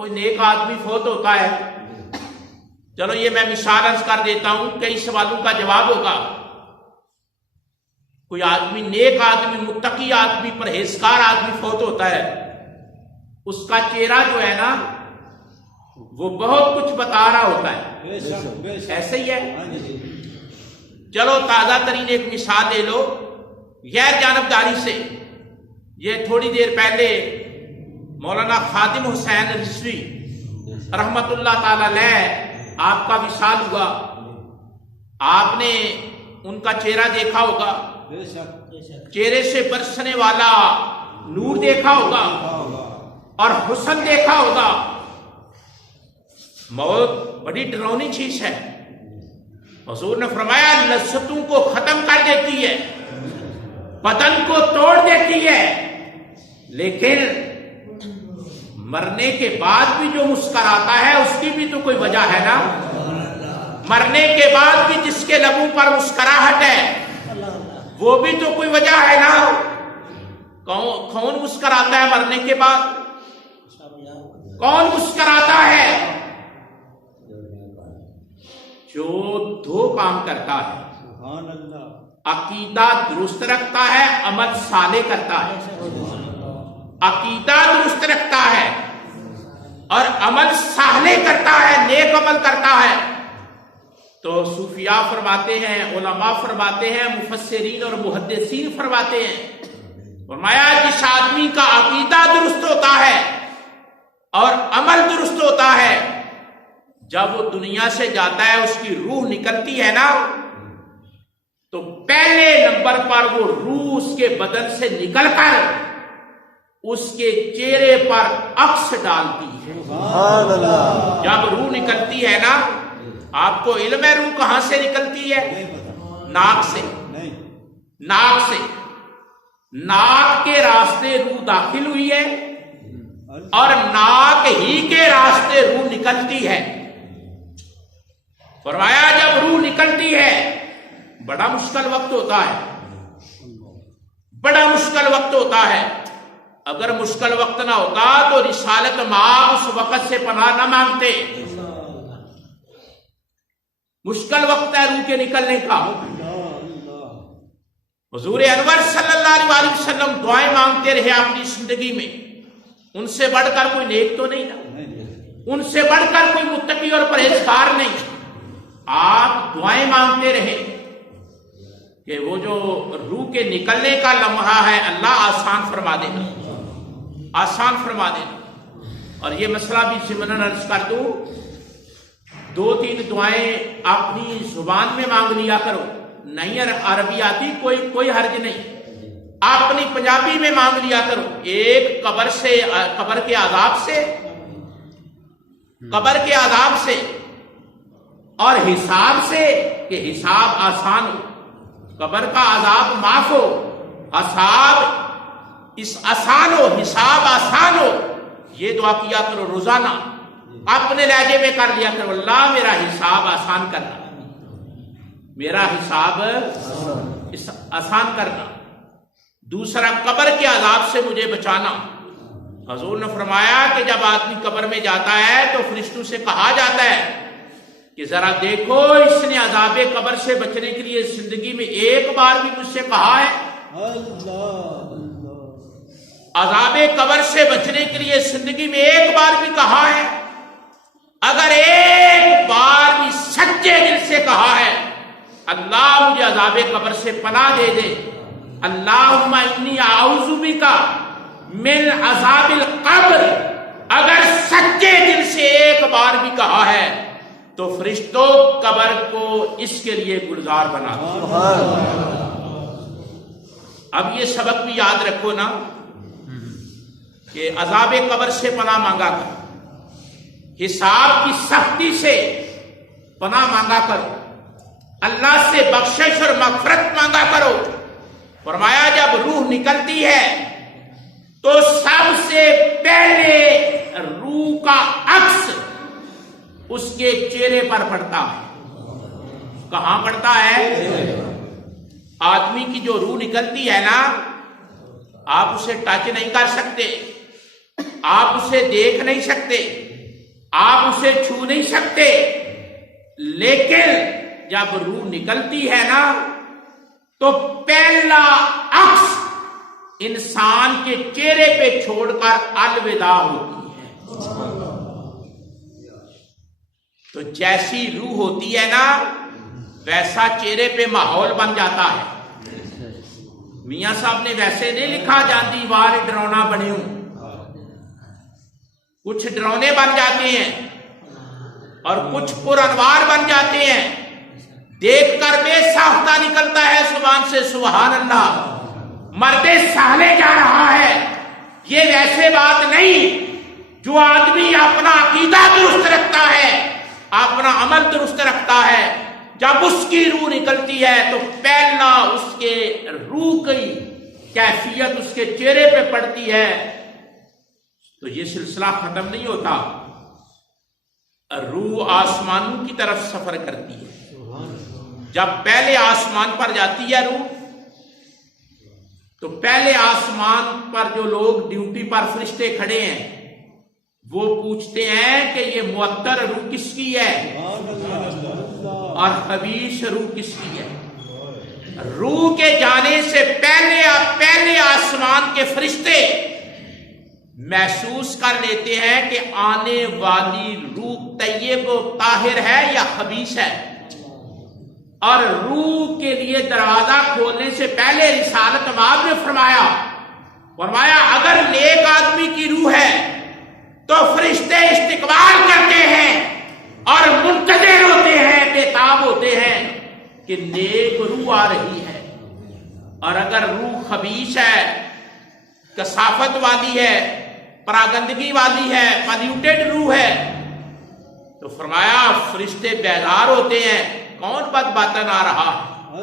کوئی نیک آدمی فوت ہوتا ہے، چلو یہ میں مثال عرض کر دیتا ہوں، کئی سوالوں کا جواب ہوگا۔ کوئی آدمی نیک آدمی، متقی آدمی، پرہیزگار آدمی فوت ہوتا ہے، اس کا چہرہ جو ہے نا وہ بہت کچھ بتا رہا ہوتا ہے، ایسے ہی ہے۔ چلو تازہ ترین ایک مثال لے لو غیر جانبداری سے۔ یہ تھوڑی دیر پہلے مولانا خادم حسین رضوی رحمت اللہ تعالی علیہ آپ کا وصال ہوا، آپ نے ان کا چہرہ دیکھا ہوگا، چہرے سے برسنے والا نور دیکھا ہوگا اور حسن دیکھا ہوگا۔ موت بڑی ڈراؤنی چیز ہے، حضور نے فرمایا لذتوں کو ختم کر دیتی ہے، بدن کو توڑ دیتی ہے، لیکن مرنے کے بعد بھی جو مسکراتا ہے اس کی بھی تو کوئی وجہ ہے نا۔ مرنے کے بعد بھی جس کے لبوں پر مسکراہٹ ہے وہ بھی تو کوئی وجہ ہے نا۔ کون مسکراتا ہے مرنے کے بعد؟ کون مسکراتا ہے؟ جو دو کام کرتا ہے، عقیدہ درست رکھتا ہے، عمل صالح کرتا ہے۔ عقیدہ درست رکھتا ہے اور عمل صالح کرتا ہے، نیک عمل کرتا ہے، تو صوفیاء فرماتے ہیں، علماء فرماتے ہیں، مفسرین اور محدثین فرماتے ہیں، فرمایا جس آدمی کا عقیدہ درست ہوتا ہے اور عمل درست ہوتا ہے، جب وہ دنیا سے جاتا ہے اس کی روح نکلتی ہے نا، تو پہلے نمبر پر وہ روح اس کے بدن سے نکل کر اس کے چہرے پر عکس ڈالتی ہے۔ سبحان اللہ۔ جب روح نکلتی ہے نا، آپ کو علم ہے روح کہاں سے نکلتی ہے؟ ناک سے۔ ناک سے، ناک کے راستے روح داخل ہوئی ہے اور ناک ہی کے راستے روح نکلتی ہے۔ فرمایا جب روح نکلتی ہے بڑا مشکل وقت ہوتا ہے، بڑا مشکل وقت ہوتا ہے۔ اگر مشکل وقت نہ ہوتا تو رسالت مآب اس وقت سے پناہ نہ مانگتے۔ مشکل وقت ہے روح کے نکلنے کا۔ حضور انور صلی اللہ علیہ وسلم دعائیں مانگتے رہے اپنی زندگی میں، ان سے بڑھ کر کوئی نیک تو نہیں تھا، ان سے بڑھ کر کوئی متقی اور پرہیزگار نہیں۔ آپ دعائیں مانگتے رہے کہ وہ جو روح کے نکلنے کا لمحہ ہے اللہ آسان فرما دینا، آسان فرما دینا۔ اور یہ مسئلہ بھی ضمناً عرض کر دوں، 2-3 دعائیں اپنی زبان میں مانگ لیا کرو، نہیں عربی آتی کوئی حرج نہیں، اپنی پنجابی میں مانگ لیا کرو۔ ایک قبر کے عذاب سے، قبر کے عذاب سے اور حساب سے، کہ حساب آسان ہو، قبر کا عذاب معاف ہو، آسان ہو، حساب آسان ہو، یہ دعا کیا کرو روزانہ، اپنے لہجے میں کر لیا کرو، اللہ میرا حساب آسان کرنا، میرا حساب آسان کرنا۔ دوسرا، قبر کے عذاب سے مجھے بچانا۔ حضور نے فرمایا کہ جب آدمی قبر میں جاتا ہے تو فرشتوں سے کہا جاتا ہے کہ ذرا دیکھو اس نے عذاب قبر سے بچنے کے لیے زندگی میں ایک بار بھی مجھ سے کہا ہے؟ عذاب قبر سے بچنے کے لیے زندگی میں ایک بار بھی کہا ہے؟ اگر ایک بار بھی سچے دل سے کہا ہے اللہ مجھے عذاب قبر سے پناہ دے دے، اللہم انی اعوذ بک من عذاب القبر، اگر سچے دل سے ایک بار بھی کہا ہے تو فرشتوں قبر کو اس کے لیے گلزار بنا دو۔ اب یہ سبق بھی یاد رکھو نا کہ عذاب قبر سے پناہ مانگا کر، حساب کی سختی سے پناہ مانگا کرو، اللہ سے بخشش اور مغفرت مانگا کرو۔ فرمایا جب روح نکلتی ہے تو سب سے پہلے روح کا عکس اس کے چہرے پر پڑتا ہے۔ کہاں پڑتا ہے؟ آدمی کی جو روح نکلتی ہے نا، آپ اسے ٹچ نہیں کر سکتے، آپ اسے دیکھ نہیں سکتے، آپ اسے چھو نہیں سکتے، لیکن جب روح نکلتی ہے نا تو پہلا عکس انسان کے چہرے پہ چھوڑ کر الوداع ہوتی ہے۔ تو جیسی روح ہوتی ہے نا ویسا چہرے پہ ماحول بن جاتا ہے۔ میاں صاحب نے ویسے نہیں لکھا جاندی وار ڈرونا بنیوں، کچھ ڈرونے بن جاتے ہیں اور کچھ پرانوار بن جاتے ہیں، دیکھ کر بے ساختہ نکلتا ہے زبان سے سبحان اللہ، مردے سہلے جا رہا ہے۔ یہ ویسے بات نہیں، جو آدمی اپنا عقیدہ درست رکھتا ہے، اپنا عمل درست رکھتا ہے، جب اس کی روح نکلتی ہے تو پہلا اس کے روح کی کیفیت اس کے چہرے پہ پڑتی ہے۔ تو یہ سلسلہ ختم نہیں ہوتا، روح آسمانوں کی طرف سفر کرتی ہے۔ جب پہلے آسمان پر جاتی ہے روح تو پہلے آسمان پر جو لوگ ڈیوٹی پر فرشتے کھڑے ہیں وہ پوچھتے ہیں کہ یہ معطر روح کس کی ہے اور خبیث روح کس کی ہے۔ روح کے جانے سے پہلے آسمان کے فرشتے محسوس کر لیتے ہیں کہ آنے والی روح طیب و طاہر ہے یا خبیث ہے، اور روح کے لیے دروازہ کھولنے سے پہلے رسالت مآب نے فرمایا اگر نیک آدمی کی روح ہے تو فرشتے استقبال کرتے ہیں اور منتظر ہوتے ہیں، بےتاب ہوتے ہیں کہ نیک روح آ رہی ہے، اور اگر روح خبیث ہے، کثافت والی ہے، پراگندگی والی ہے، پلیوٹیڈ روح ہے، تو فرمایا فرشتے بیدار ہوتے ہیں، کون بد باطن آ رہا ہے۔